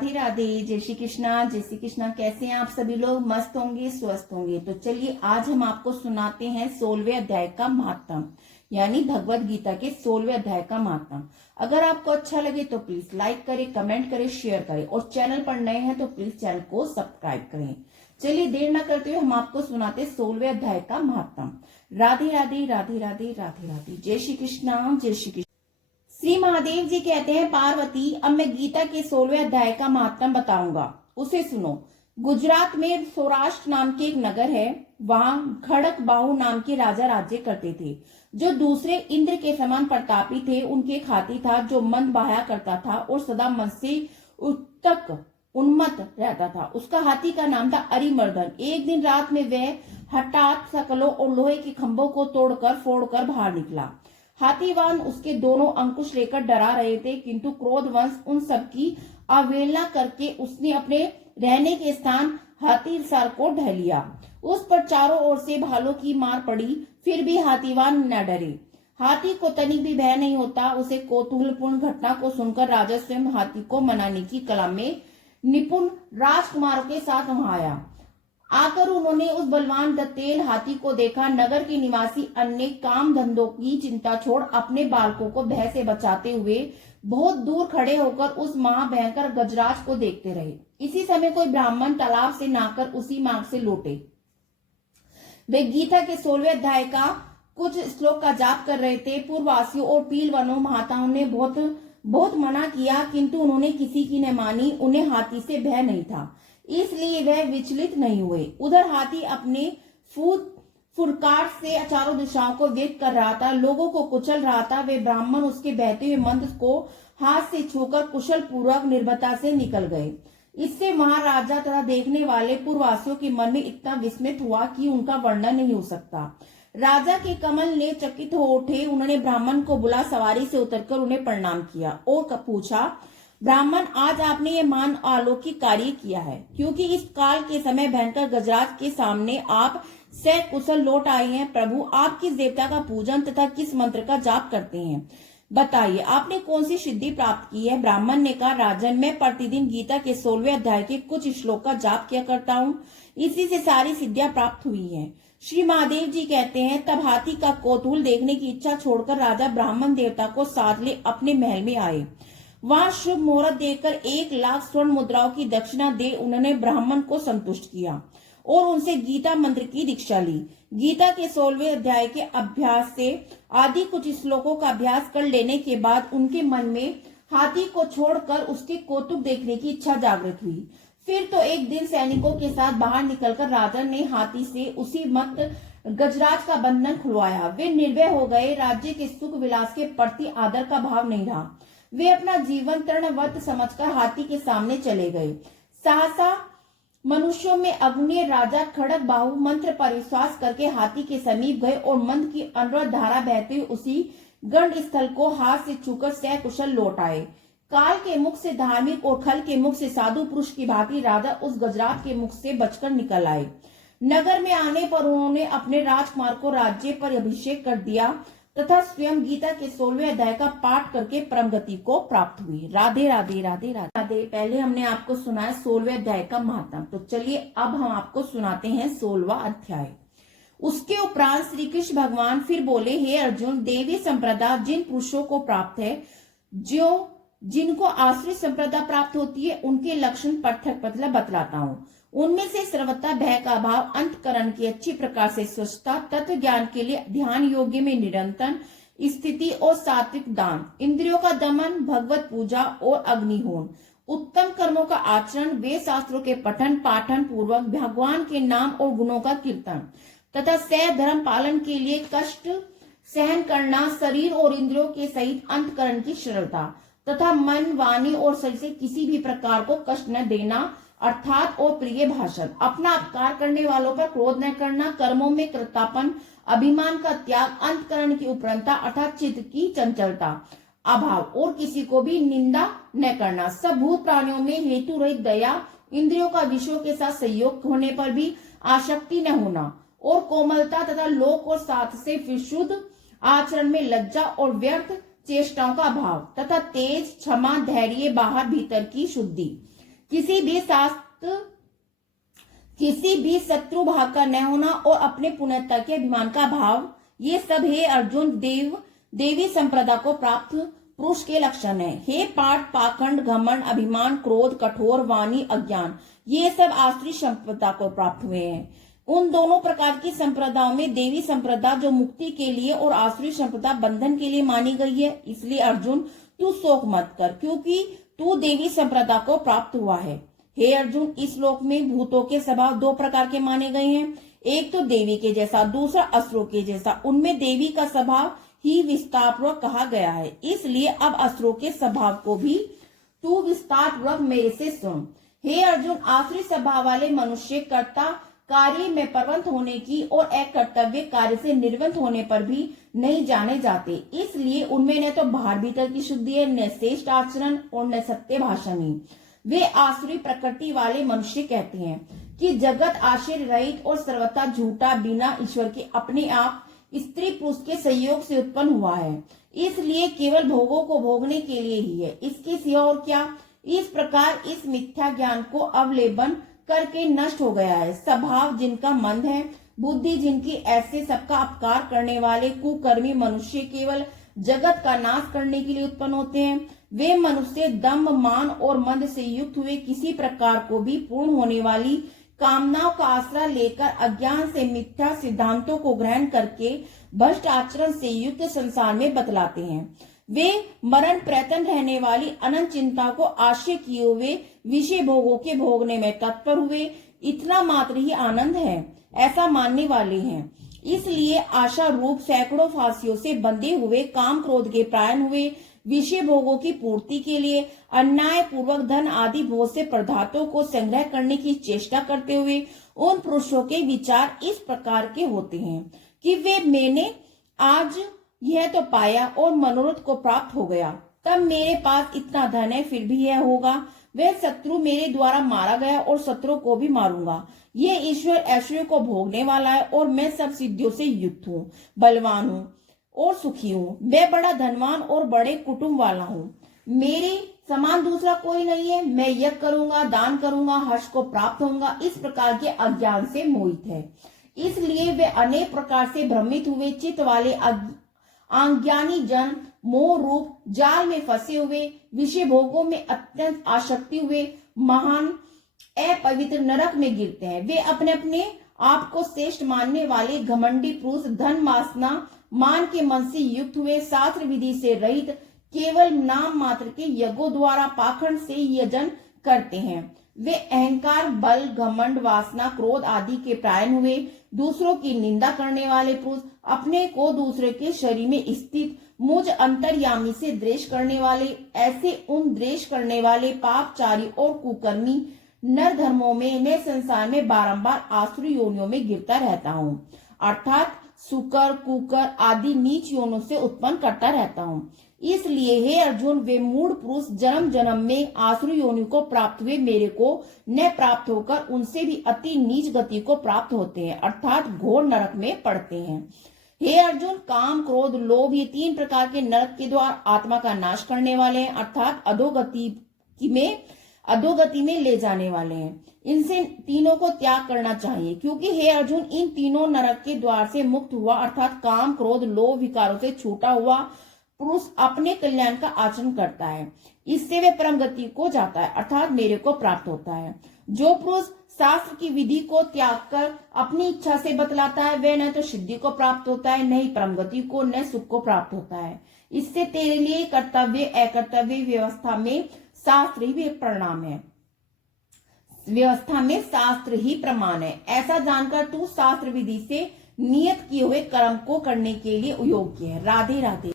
राधे राधे, जय श्री कृष्णा। जय श्री कृष्णा। कैसे हैं आप सभी लोग? मस्त होंगे, स्वस्थ होंगे। तो चलिए आज हम आपको सुनाते हैं 16वें अध्याय का महात्म, यानी भगवत गीता के 16वें अध्याय का महात्म। अगर आपको अच्छा लगे तो प्लीज लाइक करें, कमेंट करें, शेयर करें और चैनल पर नए हैं तो प्लीज चैनल को सब्सक्राइब करें। चलिए देर न करते हुए हम आपको सुनाते 16वें अध्याय का महात्म। राधे राधे, राधे राधे, राधे राधे, जय श्री कृष्णा, जय श्री कृष्ण। श्री महादेव जी कहते हैं, पार्वती अब मैं गीता के 16वें अध्याय का महात्म बताऊंगा, उसे सुनो। गुजरात में सौराष्ट्र नाम के एक नगर है। वहां खड़क बाहु नाम के राजा राज्य करते थे, जो दूसरे इंद्र के समान प्रतापी थे। उनके एक हाथी था जो मंद बहाया करता था और सदा मन से उत्तक उन्मत्त रहता था। उसका हाथी का नाम था अरिमर्दन। एक दिन रात में वह हठात सकलों और लोहे के खंभों को तोड़कर फोड़कर बाहर निकला। हाथीवान उसके दोनों अंकुश लेकर डरा रहे थे, किंतु क्रोधवंश उन सबकी अवहेलना करके उसने अपने रहने के स्थान हाथीसार को ढह लिया। उस पर चारों ओर से भालों की मार पड़ी, फिर भी हाथीवान न डरे। हाथी को तनिक भी भय नहीं होता। उसे कौतूहलपूर्ण घटना को सुनकर राजा स्वयं हाथी को मनाने की कला में निपुण राजकुमारों के साथ वहां आया। आकर उन्होंने उस बलवान दत्तेल हाथी को देखा। नगर के निवासी अन्य काम धंधों की चिंता छोड़ अपने बालकों को भय से बचाते हुए बहुत दूर खड़े होकर उस महाभयंकर गजराज को देखते रहे। इसी समय कोई ब्राह्मण तालाब से नहाकर उसी मार्ग से लौटे। वे गीता के 16वें अध्याय का कुछ श्लोक का जाप कर रहे थे। पूर्ववासियों और पीलवनों महाताओं ने बहुत मना किया, किंतु उन्होंने किसी की न मानी। उन्हें हाथी से भय नहीं था, इसलिए वह विचलित नहीं हुए। उधर हाथी अपने फुरकार से चारों दिशाओं को वेग कर रहा था, लोगों को कुचल रहा था। वे ब्राह्मण उसके बहते हुए मंद को हाथ से छूकर कुशल पूर्वक निर्भयता से निकल गए। इससे महाराजा तथा देखने वाले पूर्ववासियों के मन में इतना विस्मित हुआ कि उनका वर्णन नहीं हो सकता। राजा के कमल ने चकित हो उठे। उन्होंने ब्राह्मण को बुला सवारी से उतरकर उन्हें प्रणाम किया और पूछा, ब्राह्मण आज आपने ये मान अलौकिक कार्य किया है, क्योंकि इस काल के समय भयंकर गजराज के सामने आप सकुशल लौट आए हैं। प्रभु आप किस देवता का पूजन तथा किस मंत्र का जाप करते हैं, बताइए आपने कौन सी सिद्धि प्राप्त की है। ब्राह्मण ने कहा, राजन मैं प्रतिदिन गीता के 16वें अध्याय के कुछ श्लोक का जाप किया करता हूँ, इसी से सारी सिद्धियां प्राप्त हुई हैं। श्री महादेव जी कहते हैं, तब हाथी का कौतूहल देखने की इच्छा छोड़कर राजा ब्राह्मण देवता को साथ ले अपने महल में आए। वहां शुभ मुहूर्त देखकर 1,00,000 स्वर्ण मुद्राओं की दक्षिणा दे उन्होंने ब्राह्मण को संतुष्ट किया और उनसे गीता मंत्र की दीक्षा ली। गीता के 16वें अध्याय के अभ्यास से आदि कुछ श्लोकों का अभ्यास कर लेने के बाद उनके मन में हाथी को छोड़कर उसके कौतुक देखने की इच्छा जागृत हुई। फिर तो एक दिन सैनिकों के साथ बाहर निकलकर राजा ने हाथी से उसी मत गजराज का बंधन खुलवाया। वे निर्भय हो गए। राज्य के सुख विलास के प्रति आदर का भाव नहीं रहा। वे अपना जीवन तृणवत समझकर हाथी के सामने चले गए। सहसा मनुष्यों में अग्नि राजा खड़क बाहु मंत्र पर विश्वास करके हाथी के समीप गए और मंद की अनवरत धारा बहते हुए उसी गंड स्थल को हाथ से छूकर सकुशल लौट आए। काल के मुख से धार्मिक और खल के मुख से साधु पुरुष की भांति राजा उस गजराज के मुख से बचकर निकल आए। नगर में आने पर उन्होंने अपने राजकुमार को राज्य पर अभिषेक कर दिया तथा स्वयं गीता के 16वें अध्याय का पाठ करके परम गति को प्राप्त हुई। राधे राधे, राधे राधे। पहले हमने आपको सुनाया 16वें अध्याय का महात्म, तो चलिए अब हम आपको सुनाते हैं 16वां अध्याय। उसके उपरांत श्री कृष्ण भगवान फिर बोले, हे अर्जुन, देवी संप्रदा जिन पुरुषों को प्राप्त है, जिनको आश्रित संप्रदा प्राप्त होती है, उनके लक्षण पृथक बतलाता हूँ। उनमें से सर्वथा भय का भाव, अंतकरण की अच्छी प्रकार से स्वच्छता, तत्व ज्ञान के लिए ध्यान योग्य में निरंतर स्थिति और सात्विक दान, इंद्रियों का दमन, भगवत पूजा और अग्निहोम, उत्तम कर्मों का आचरण, वेद शास्त्रों के पठन पाठन पूर्वक भगवान के नाम और गुणों का कीर्तन तथा सह धर्म पालन के लिए कष्ट सहन करना, शरीर और इंद्रियों के सहित अंतकरण की सरलता तथा मन, वाणी और शरीर से किसी भी प्रकार को कष्ट न देना, अर्थात और प्रिय भाषण, अपना अपकार करने वालों पर क्रोध न करना, कर्मों में कृतापन, अभिमान का त्याग, अंतकरण की उपरंता अर्थात चित्त की चंचलता, अभाव और किसी को भी निंदा न करना, सब भूत प्राणियों में हेतु रहित दया, इंद्रियों का विषयों के साथ संयोग होने पर भी आसक्ति न होना और कोमलता तथा लोक और साथ से विशुद्ध आचरण में लज्जा और व्यर्थ चेष्टाओं का अभाव तथा तेज, क्षमा, धैर्य, बाहर भीतर की शुद्धि, किसी भी शत्रु भाव का न होना और अपने पुण्यता के अभिमान का भाव, ये सब हे अर्जुन देवी संप्रदा को प्राप्त पुरुष के लक्षण है। हे पाठ, पाखंड, घमंड, अभिमान, क्रोध, कठोर वाणी, अज्ञान, ये सब आसुरी संप्रदा को प्राप्त हुए हैं। उन दोनों प्रकार की संप्रदाओं में देवी संप्रदा जो मुक्ति के लिए और आसुरी संप्रदा बंधन के लिए मानी गई है। इसलिए अर्जुन तू शोक मत कर, क्योंकि तू देवी संप्रदा को प्राप्त हुआ है। हे अर्जुन, इस श्लोक में भूतों के स्वभाव दो प्रकार के माने गए हैं, एक तो देवी के जैसा, दूसरा असुरों के जैसा। उनमें देवी का स्वभाव ही विस्तार पूर्वक कहा गया है, इसलिए अब असुरों के स्वभाव को भी तू विस्तार पूर्वक मेरे से सुन। हे अर्जुन, आसुरी स्वभाव वाले मनुष्य कर्ता कार्य में प्रवृत्त होने की और अकर्तव्य कार्य से निर्वृत्त होने पर भी नहीं जाने जाते, इसलिए उनमें न तो बाहर भीतर की शुद्धि है, न श्रेष्ठ आचरण और न सत्य भाषण ही। वे आसुरी प्रकृति वाले मनुष्य कहते हैं कि जगत आश्चर्य रहित और सर्वथा झूठा, बिना ईश्वर के अपने आप स्त्री पुरुष के संयोग से उत्पन्न हुआ है, इसलिए केवल भोगों को भोगने के लिए ही है, इसके सिवा और क्या। इस प्रकार इस मिथ्या ज्ञान को अवलेबन करके नष्ट हो गया है। स्वभाव जिनका मंद है, बुद्धि जिनकी, ऐसे सबका अपकार करने वाले कुकर्मी मनुष्य केवल जगत का नाश करने के लिए उत्पन्न होते हैं। वे मनुष्य दम्भ, मान और मंद से युक्त हुए किसी प्रकार को भी पूर्ण होने वाली कामनाओं का आश्रय लेकर अज्ञान से मिथ्या सिद्धांतों को ग्रहण करके भ्रष्ट आचरण से युक्त संसार में बतलाते हैं। वे मरण प्रयत्न रहने वाली अनंत चिंता को आश्रय किए हुए विषय भोगों के भोगने में तत्पर हुए इतना मात्र ही आनंद है, ऐसा मानने वाले हैं। इसलिए आशा रूप सैकड़ों फांसियों से बंधे हुए काम क्रोध के प्रायण हुए विषय भोगों की पूर्ति के लिए अन्याय पूर्वक धन आदि भोग से पदार्थों को संग्रह करने की चेष्टा करते हुए उन पुरुषों के विचार इस प्रकार के होते हैं कि वे मैंने आज यह तो पाया और मनोरथ को प्राप्त हो गया, तब मेरे पास इतना धन है फिर भी यह होगा, वह शत्रु मेरे द्वारा मारा गया और शत्रु को भी मारूंगा। ये ईश्वर ऐश्वर्य को भोगने वाला है और मैं सब सिद्धियों से युक्त हूँ, बलवान हूँ और सुखी हूँ। मैं बड़ा धनवान और बड़े कुटुंब वाला हूँ, मेरे समान दूसरा कोई नहीं है। मैं यज्ञ करूंगा, दान करूंगा, हर्ष को प्राप्त होऊंगा, इस प्रकार के अज्ञान से मोहित है। इसलिए वे अनेक प्रकार से भ्रमित हुए चित्त वाले अज्ञानी जन मोह रूप जाल में फंसे हुए विषय भोगों में अत्यंत आसक्ति हुए महान अपवित्र नरक में गिरते हैं। वे अपने अपने आप को श्रेष्ठ मानने वाले घमंडी पुरुष धन वासना मान के मन से युक्त हुए शास्त्र विधि से रहित केवल नाम मात्र के यज्ञों द्वारा पाखंड से यजन करते हैं। वे अहंकार, बल, घमंड, वासना, क्रोध आदि के प्रायण हुए दूसरों की निंदा करने वाले पुरुष अपने को दूसरे के शरीर में स्थित मुझ अंतर्यामी से द्वेष करने वाले, ऐसे उन द्वेष करने वाले पापचारी और कुकर्मी नर धर्मों में मैं संसार में बारंबार आसुरी योनियों में गिरता रहता हूँ, अर्थात सुकर, कुकर आदि नीच योनों से उत्पन्न करता रहता हूँ। इसलिए हे अर्जुन, वे मूढ़ पुरुष जन्म जन्म में आसुरी योनि को प्राप्त हुए मेरे को न प्राप्त होकर उनसे भी अति नीच गति को प्राप्त होते हैं, अर्थात घोर नरक में पड़ते हैं। हे अर्जुन, काम, क्रोध, लोभ ये तीन प्रकार के नरक के द्वार आत्मा का नाश करने वाले हैं, अर्थात अधोगति में ले जाने वाले हैं। इनसे तीनों को त्याग करना चाहिए, क्योंकि हे अर्जुन, इन तीनों नरक के द्वार से मुक्त हुआ अर्थात काम, क्रोध, लोभ विकारों से छूटा हुआ पुरुष अपने कल्याण का आचरण करता है, इससे वे परम गति को जाता है, अर्थात मेरे को प्राप्त होता है। जो पुरुष शास्त्र की विधि को त्याग कर अपनी इच्छा से बतलाता है, वह न तो सिद्धि को प्राप्त होता है, न ही परम गति को, न सुख को प्राप्त होता है। इससे तेरे लिए कर्तव्य अकर्तव्य व्यवस्था में शास्त्र ही प्रमाण है, व्यवस्था में शास्त्र ही प्रमाण है। ऐसा जानकर तू शास्त्र विधि से नियत किए हुए कर्म को करने के लिए योग्य है। राधे राधे।